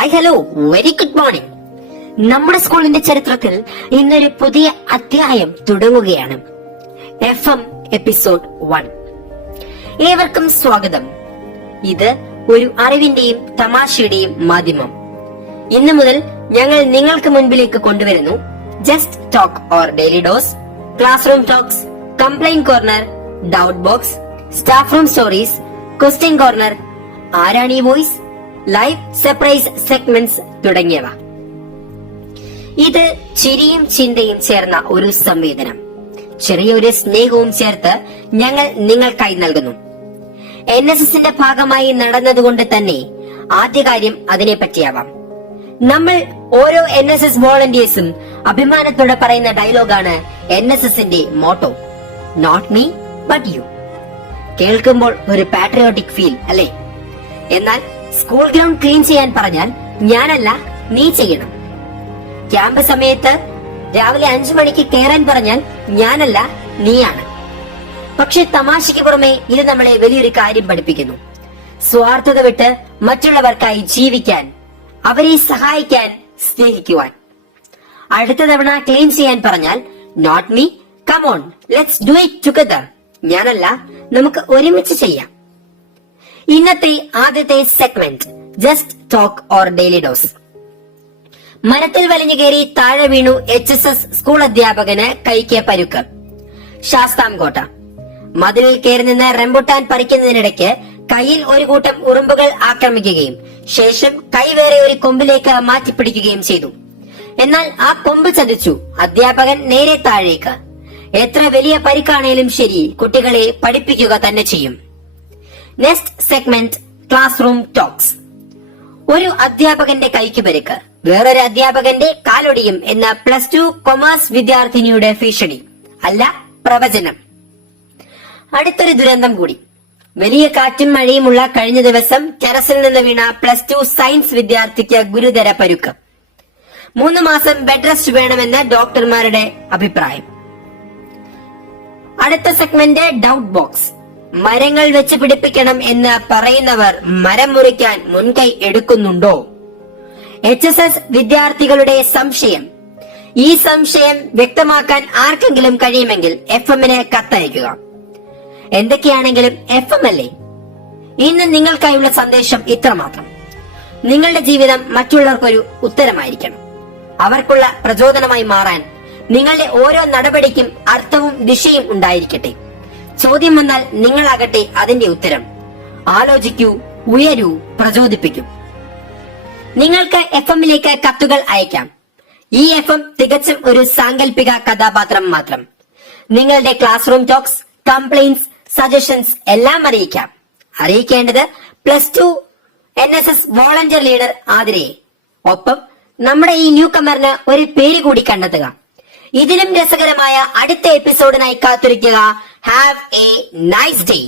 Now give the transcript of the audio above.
Hi hello very good morning. നമ്മുടെ സ്കൂളിന്റെ ചരിത്രത്തിൽ ഇന്നൊരു പുതിയ അധ്യായം തുടങ്ങുകയാണ്. FM episode 1. ഏവർക്കും സ്വാഗതം. ഇത് ഒരു അറിവിന്റെയും തമാശയുടെയും മാധ്യമം. ഇന്നു മുതൽ ഞങ്ങൾ നിങ്ങൾക്ക് മുൻപിലേക്ക് കൊണ്ടുവരുന്നു just talk or daily dose, class room talks, complaint corner, doubt box, staff room stories, question corner, ആരാണ് ഈ വോയിസ്, ലൈവ് സർപ്രൈസ് സെഗ്മെന്റ്സ് തുടങ്ങിയവ. ഇത് ചിരിയും ചിന്തയും ചേർന്ന ഒരു സംവേദനം, ചെറിയൊരു സ്നേഹവും ചേർത്ത് ഞങ്ങൾ നിങ്ങൾക്കായി നൽകുന്നു. NSSന്റെ ഭാഗമായി നടന്നതുകൊണ്ട് തന്നെ ആദ്യ കാര്യം അതിനെപ്പറ്റിയാവാം. നമ്മൾ ഓരോ NSS വോളണ്ടിയേഴ്സും അഭിമാനത്തോടെ പറയുന്ന ഡയലോഗാണ് NSSന്റെ motto, not me but you. കേൾക്കുമ്പോൾ ഒരു പാട്രിയോട്ടിക് ഫീൽ അല്ലേ? എന്നാൽ സ്കൂൾ ഗ്രൗണ്ട് ക്ലീൻ ചെയ്യാൻ പറഞ്ഞാൽ ഞാനല്ല നീ ചെയ്യണം. ക്യാമ്പ് സമയത്ത് രാവിലെ 5 മണിക്ക് കയറാൻ പറഞ്ഞാൽ ഞാനല്ല നീയാണ്. പക്ഷെ തമാശയ്ക്ക് പുറമെ ഇത് നമ്മളെ വലിയൊരു കാര്യം പഠിപ്പിക്കുന്നു. സ്വാർത്ഥത വിട്ട് മറ്റുള്ളവർക്കായി ജീവിക്കാൻ, അവരെ സഹായിക്കാൻ, സ്നേഹിക്കുവാൻ. അടുത്ത തവണ ക്ലീൻ ചെയ്യാൻ പറഞ്ഞാൽ not me, come on let's do it together, ഞാനല്ല നമുക്ക് ഒരുമിച്ച് ചെയ്യാം. ഇന്നത്തെ ആദ്യത്തെ segment just talk or daily dose. മരത്തിൽ വലിഞ്ഞു കയറി താഴെ വീണു HSS സ്കൂൾ അധ്യാപകന് കൈക്ക് പരുക്ക്. ശാസ്താംകോട്ട മതിലിൽ കയറി നിന്ന് റംബുട്ടാൻ പറിക്കുന്നതിനിടയ്ക്ക് കൈയിൽ ഒരു കൂട്ടം ഉറുമ്പുകൾ ആക്രമിക്കുകയും ശേഷം കൈ വേറെ ഒരു കൊമ്പിലേക്ക് മാറ്റിപ്പിടിക്കുകയും ചെയ്തു. എന്നാൽ ആ കൊമ്പ് ചതിച്ചു അധ്യാപകൻ നേരെ താഴേക്ക്. എത്ര വലിയ പരിക്കാണേലും ശരി, കുട്ടികളെ പഠിപ്പിക്കുക തന്നെ ചെയ്യും. Next segment class room talks. ഒരു അധ്യാപകന്റെ കൈക്ക് പരിക്ക്, വേറൊരു അധ്യാപകന്റെ കാലൊടിയും എന്ന +2 കൊമേഴ്സ് വിദ്യാർത്ഥിനിയുടെ ഭീഷണി, അല്ല പ്രവചനം. അടുത്തൊരു ദുരന്തം കൂടി. വലിയ കാറ്റും മഴയുമുള്ള കഴിഞ്ഞ ദിവസം ടെറസിൽ നിന്ന് വീണ +2 സയൻസ് വിദ്യാർത്ഥിക്ക് ഗുരുതര പരുക്ക്. 3 മാസം ബെഡ് റെസ്റ്റ് വേണമെന്ന് ഡോക്ടർമാരുടെ അഭിപ്രായം. അടുത്ത സെഗ്മെന്റ് ഡൗട്ട് ബോക്സ്. മരങ്ങൾ വെച്ച് പിടിപ്പിക്കണം എന്ന് പറയുന്നവർ മരം മുറിക്കാൻ മുൻകൈ എടുക്കുന്നുണ്ടോ? HSS വിദ്യാർത്ഥികളുടെ സംശയം. ഈ സംശയം വ്യക്തമാക്കാൻ ആർക്കെങ്കിലും കഴിയുമെങ്കിൽ FMന് കത്തയക്കുക. എന്തൊക്കെയാണെങ്കിലും FM അല്ലേ. ഇന്ന് നിങ്ങൾക്കായുള്ള സന്ദേശം ഇത്രമാത്രം: നിങ്ങളുടെ ജീവിതം മറ്റുള്ളവർക്കൊരു ഉത്തരമായിരിക്കണം. അവർക്കുള്ള പ്രചോദനമായി മാറാൻ നിങ്ങളുടെ ഓരോ നടപടിക്കും അർത്ഥവും ദിശയും ഉണ്ടായിരിക്കട്ടെ. ചോദ്യം വന്നാൽ നിങ്ങളാകട്ടെ അതിന്റെ ഉത്തരം. ആലോചിക്കൂ, ഉയരൂ, പ്രചോദിപ്പിക്കൂ. നിങ്ങൾക്ക് FMലേക്ക് കത്തുകൾ അയക്കാം. ഈ FM തികച്ചും ഒരു സാങ്കല്പിക കഥാപാത്രം മാത്രം. നിങ്ങളുടെ class room talks, complaints, suggestions എല്ലാം അറിയിക്കാം. അറിയിക്കേണ്ടത് +2 NSS വോളണ്ടിയർ ലീഡർ ആതിരയെ. ഒപ്പം നമ്മുടെ ഈ ന്യൂ കമറിന് ഒരു പേര് കൂടി കണ്ടെത്തുക. ഇതിലും രസകരമായ അടുത്ത എപ്പിസോഡിനായി കാത്തിരിക്കുക. Have A nice day.